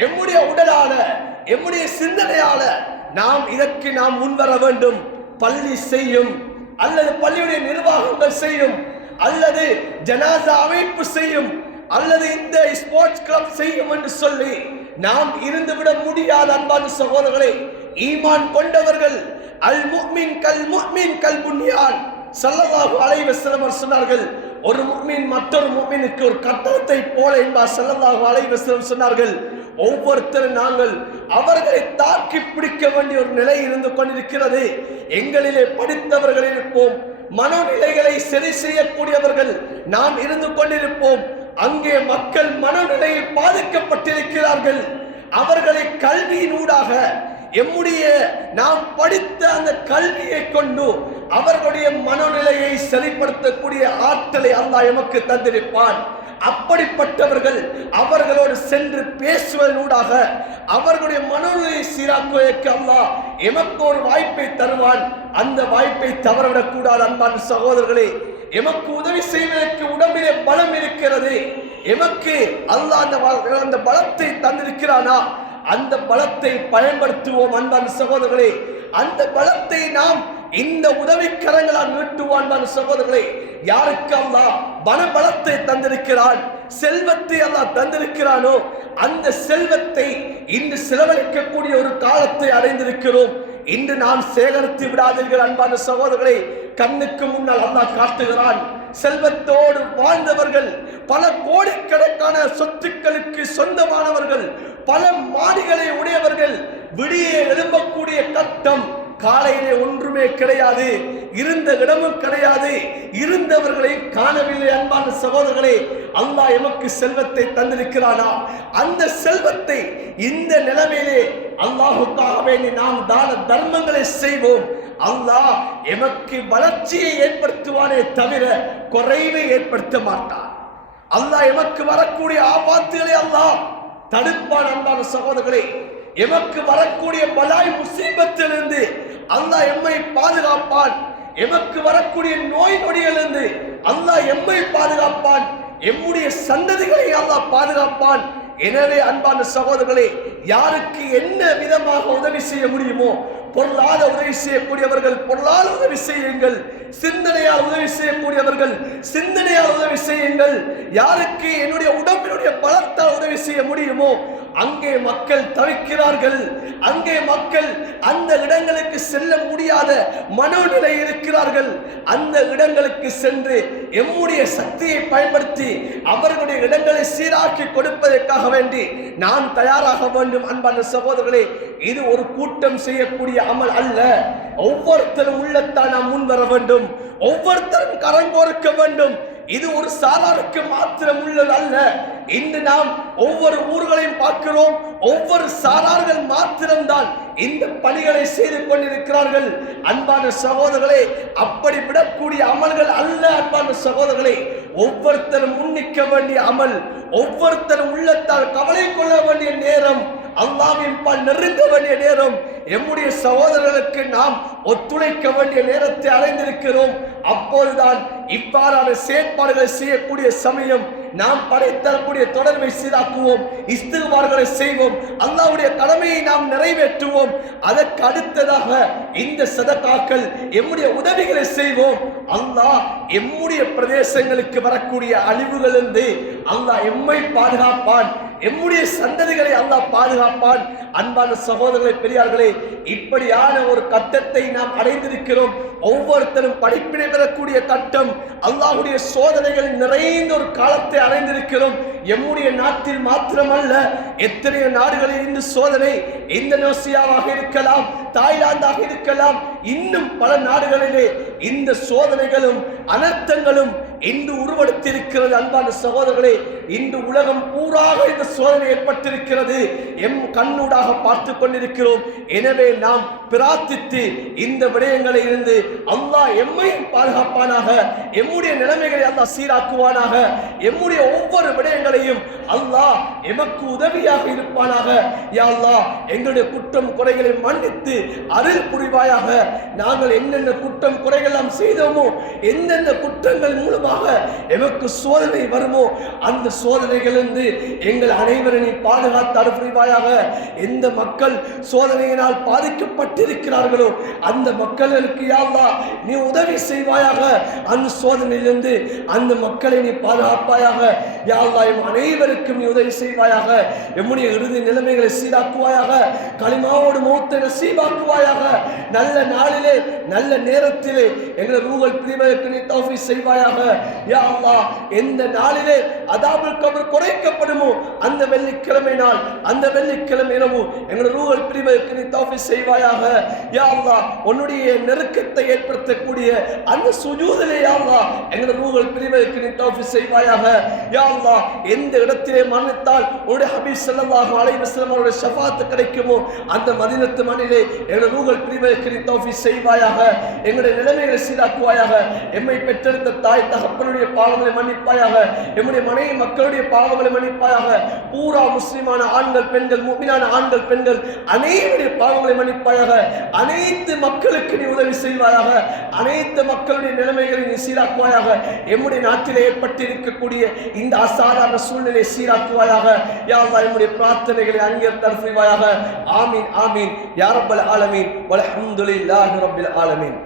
எம்முடைய உடலால, எம்முடைய சிந்தனையால நாம் இதற்கு நாம் முன்வர வேண்டும். பள்ளி செய்யும், அல்லது பள்ளியுடைய நிர்வாகங்கள் செய்யும், அல்லது ஜனாசா அமைப்பு செய்யும், அல்லது இந்த ஸ்போர்ட்ஸ் கிளப் செய்யும் என்று சொல்லி நாம் இருந்துவிட முடியாத. அன்பான சகோதரர்களே, ஈமான் கொண்டவர்கள் அல் முஃமின் கல் முஃமின் கல் புன்யான் ஸல்லல்லாஹு அலைஹி வஸல்லம் சொன்னார்கள். ஒரு முஃமின் மற்றொரு முஃமினுக்கு ஒரு கட்டடத்தை போல என்பார் ஸல்லல்லாஹு அலைஹி வஸல்லம் சொன்னார்கள். ஒவ்வொருத்தரும் நாங்கள் அவர்களை தாக்கி பிடிக்க வேண்டிய ஒரு நிலை இருந்து கொண்டிருக்கிறது. எங்களிலே படித்தவர்கள் இருப்போம், மனநிலைகளை சரி செய்யக்கூடியவர்கள் நாம் இருந்து கொண்டிருப்போம். அங்கே மக்கள் மனநிலையில் பாதிக்கப்பட்டிருக்கிறார்கள். அவர்களை கல்வியினூடாக எம்முடைய நாம் படித்த அந்த கல்வியை கொண்டு அவர்களுடைய மனநிலையை சரிப்படுத்தக்கூடிய ஆற்றலை அல்லாஹ் எமக்கு தந்திருப்பான். அப்படிப்பட்டவர்கள் அவர்களோடு சென்று பேசுவதனூடாக அவர்களுடைய மனநிலையை சீராக்குவதற்கு அல்லாஹ் எமக்கு ஒரு வாய்ப்பை தருவான். அந்த வாய்ப்பை தவறவிடக் கூடாது. அன்பான சகோதரர்களே, எமக்கு உதவி செய்வதற்கு உடம்பிலே பலம் இருக்கிறது. எமக்கு அல்லாஹ் அந்த பலத்தை தந்திருக்கிறானா, அந்த பலத்தை பயன்படுத்துவோம். அன்பான சகோதரர்களே, அந்த பலத்தை நாம் இந்த உதவிக்கரங்களால் நீட்டுவோம். அன்பான சகோதரர்களே, யாருக்கு அல்லாஹ் பலத்தை தந்திருக்கிறான், செல்வத்தை அல்லாஹ் தந்திருக்கிறானோ அந்த செல்வத்தை இன்று செலவழிக்கக்கூடிய ஒரு காலத்தை அடைந்திருக்கிறோம். இன்று நாம் சேகரித்து விடாதீர்கள். அன்பான சகோதரர்களே, கண்ணுக்கு முன்னால் அல்லாஹ் காட்டுகிறான். செல்வத்தோடு வாழ்ந்தவர்கள், பல கோடிக்கணக்கான சொத்துக்களுக்கு சொந்தமானவர்கள், பல மாடிகளை உடையவர்கள், விடிய எழும்பக்கூடிய கட்டம் காலையிலே ஒன்றுமே கிடையாது, இருந்த இடமும் கிடையாது, இருந்தவர்களை காணவில்லை. அன்பான சகோதரர்களே, அல்லாஹ் எமக்கு செல்வத்தை தந்திருக்கிறானா, அந்த செல்வத்தை இந்த நிலைமையிலே அல்லாஹுக்காகவே நாம் தான தர்மங்களை செய்வோம். அல்லாஹ் எமக்கு வளர்ச்சியை ஏற்படுத்துவானே தவிர குறைவை ஏற்படுத்த மாட்டான். அல்லாஹ் எமக்கு வரக்கூடிய ஆபத்துகளை அல்லாஹ் தடுப்பான். அன்பான சகோதரர்களே, எமக்கு வரக்கூடிய பலாய் முசீபத்திலிருந்து அல்லாஹ் எம்மை பாதுகாப்பான். எமக்கு வரக்கூடிய நோய் நொடியிலிருந்து அல்லாஹ் எம்மை பாதுகாப்பான். எம்முடைய சந்ததிகளை அல்லாஹ் பாதுகாப்பான். எனவே அன்பான சகோதரர்களே, யாருக்கு என்ன விதமாக உதவி செய்ய முடியுமோ, பொருளாதார உதவி செய்யக்கூடியவர்கள் பொருளாதார உதவி செய்யுங்கள், சிந்தனையால் உதவி செய்யக்கூடியவர்கள் சிந்தனையால் உதவி செய்யுங்கள். யாருக்கு என்னுடைய உடம்பினுடைய பலத்தால் உதவி செய்ய முடியுமோ அங்கே மக்கள் தவிக்கிறார்கள். அங்கே மக்கள் அந்த இடங்களுக்கு செல்ல முடியாத மனோநிலை இருக்கிறார்கள். அந்த இடங்களுக்கு சென்று எம்முடைய சக்தியை பயன்படுத்தி அவர்களுடைய இடங்களை சீராக்கி கொடுப்பதற்காக வேண்டி நாம் தயாராக வேண்டும். அன்பான சகோதரர்களே, இது ஒரு கூட்டம் செய்யக்கூடிய அமல் அல்ல. ஒவ்வொருத்தரும் உள்ளத்தால் நாம் முன் வர வேண்டும். ஒவ்வொருத்தரும் கரங்கோர்க்க வேண்டும். இது ஒரு சாராருக்கு மாத்திரம் உள்ளது அல்ல. இன்று நாம் ஒவ்வொரு ஊர்களையும் பார்க்கிறோம். ஒவ்வொரு சாரார்கள் மாத்திரம்தான் இந்த பணிகளை செய்து கொண்டிருக்கிறார்கள். அன்பான சகோதரர்களே, அப்படி விடக்கூடிய அமல்கள் அல்ல. அன்பான சகோதரர்களே, ஒவ்வொருத்தரும் முன்னிக்க வேண்டிய அமல், ஒவ்வொருத்தரும் உள்ளத்தால் கவலை கொள்ள வேண்டிய நேரம், அல்லாஹ்வின் பால் நெருங்க வேண்டிய நேரம், எம்முடைய சகோதரர்களுக்கு நாம் ஒத்துழைக்க வேண்டிய நேரத்தை அடைந்திருக்கிறோம். அப்போதுதான் இவ்வாறான செயற்பாடுகளை செய்யக்கூடிய சமயம் நாம் படைத்தரக்கூடிய தொடர்பை சீராக்குவோம், இஸ்திக்பார்களை செய்வோம், அல்லாஹ்வுடைய கடமையை நாம் நிறைவேற்றுவோம். அதற்கு அடுத்ததாக இந்த சதகாக்கள் எம்முடைய உதவிகளை செய்வோம். அல்லாஹ் எம்முடைய பிரதேசங்களுக்கு வரக்கூடிய அழிவுகளிலிருந்து அல்லாஹ் எம்மை பாதுகாப்பான். எம்முடைய சந்ததிகளை அல்லாஹ் பாதுகாப்பான். அன்பான சகோதரர்களே, பெரியார்களே, இப்படியான ஒரு கட்டத்தை நாம் அடைந்திருக்கிறோம். ஒவ்வொருத்தரும் படிப்பினை பெறக்கூடிய கட்டம், அல்லாஹ்வுடைய சோதனைகள் நிறைந்த ஒரு காலத்தை அடைந்திருக்கிறோம். எம்முடைய நாட்டில் மாத்திரமல்ல, எத்தனையோ நாடுகளில் இந்த சோதனை, இந்தோனேசியாவாக இருக்கலாம், தாய்லாந்தாக இருக்கலாம், இன்னும் பல நாடுகளிலே இந்த சோதனைகளும் அனர்த்தங்களும் இன்று உருவெடுத்திருக்கிறது. அன்பான சகோதரர்களே, இன்று உலகம் பூராக இந்த சோதனை ஏற்பட்டிருக்கிறது. எம் கண்ணூடாக பார்த்து கொண்டிருக்கிறோம். எனவே நாம் பிரார்த்தித்து இந்த விடயங்களை இருந்து அல்லாஹ் எம்மையும் பாதுகாப்பானாக, எம்முடைய நிலைமைகளை அல்லாஹ் சீராக்குவானாக, எம்முடைய ஒவ்வொரு விடயங்களையும் அல்லாஹ் எமக்கு உதவியாக இருப்பானாக. யா அல்லாஹ், எங்களுடைய குற்றம் குறைகளை மன்னித்து அருள் புரிவாயாக. நாங்கள் என்னென்ன குற்றம் குறைகள் நாம் செய்தோமோ, எந்தெந்த குற்றங்கள் மூலமாக எமக்கு சோதனை வருமோ அந்த சோதனைகளிலிருந்து எங்கள் அனைவரையும் பாதுகாத்து அருள் புரிவாயாக. எந்த மக்கள் சோதனையினால் பாதிக்கப்பட்டிருக்கிறார்களோ அந்த மக்களுக்கு யா அல்லாஹ் நீ உதவி செய்வாயாக. அந்த சோதனையிலிருந்து அந்த மக்களை நீ பாதுகாப்பாயாக. யா அல்லாஹ் எம் அனைவருக்கும் நீ உதவி செய்வாயாக. எம்முடைய இறுதி நிலைமைகளை சீராக்குவாயாக. களிமாவோடு மௌத்தை நசீபாக்குவாயாக. நல்ல நாளிலே நல்ல நேரத்திலே எங்களை ரூஹல் பிரிவதற்கு நீ தௌஃபீக் செய்வாயாக. யா அல்லாஹ், எந்த நாளிலே அதாப அதாபுல் கபர் குறைக்கப்படுமோ அந்த வெள்ளிக்கிழமை நாள், அந்த வெள்ளிக்கிழமை இரவு எங்களுடைய ரூஹல் பிரிவதற்கு நீ தௌஃபீக் செய்வாயாக. யா அல்லாஹ், உன்னுடைய நெருக்கத்தை ஏற்படுத்தக்கூடிய அந்த சுஜூதிலே யா அல்லாஹ் எங்களுடைய ரூஹல் பிரிவதற்கு நீ தௌஃபீக் செய்வாயாக. யா அல்லாஹ், எந்த இடத்திலே மரணித்தால் உன்னுடைய ஹபீப் ஸல்லல்லாஹு அலைஹி வஸல்லம் அவருடைய ஷஃபாத் கிடைக்குமோ அந்த மதீனத்து மண்ணிலே எங்களுடைய ரூஹல் பிரிவதற்கு நீ தௌஃபீக் செய்வாயாக. எங்களுடைய நிலைமைகளை சீராக்குவாயாக. எம்மை பெற்றெடுத்த தாய் தகப்பனுடைய பாவங்களை மன்னிப்பாயாக. எம்முடைய மனைவி மக்களுடைய பாவங்களை மன்னிப்பாயாக. பூரா முஸ்லிமான ஆண்கள் பெண்கள், முஃமினான ஆண்கள் பெண்கள் அனைவருடைய பாவங்களை மன்னிப்பாயாக. அனைத்து மக்களுக்கு நீ உதவி செய்வாயாக. அனைத்து மக்களுடைய நிலைமைகளை நீ சீராக்குவாயாக. எம்முடைய நாட்டிலே ஏற்பட்டிருக்கக்கூடிய இந்த அசாதாரண சூழ்நிலை சீராக்குவாயாக. யா அல்லாஹ், எம்முடைய பிரார்த்தனைகளை அங்கீகரித்து செய்வாயாக. ஆமீன் ஆமீன் யா ரப்பல் ஆலமீன் வல்ஹம்துலில்லாஹி ரப்பில் ஆலமீன்.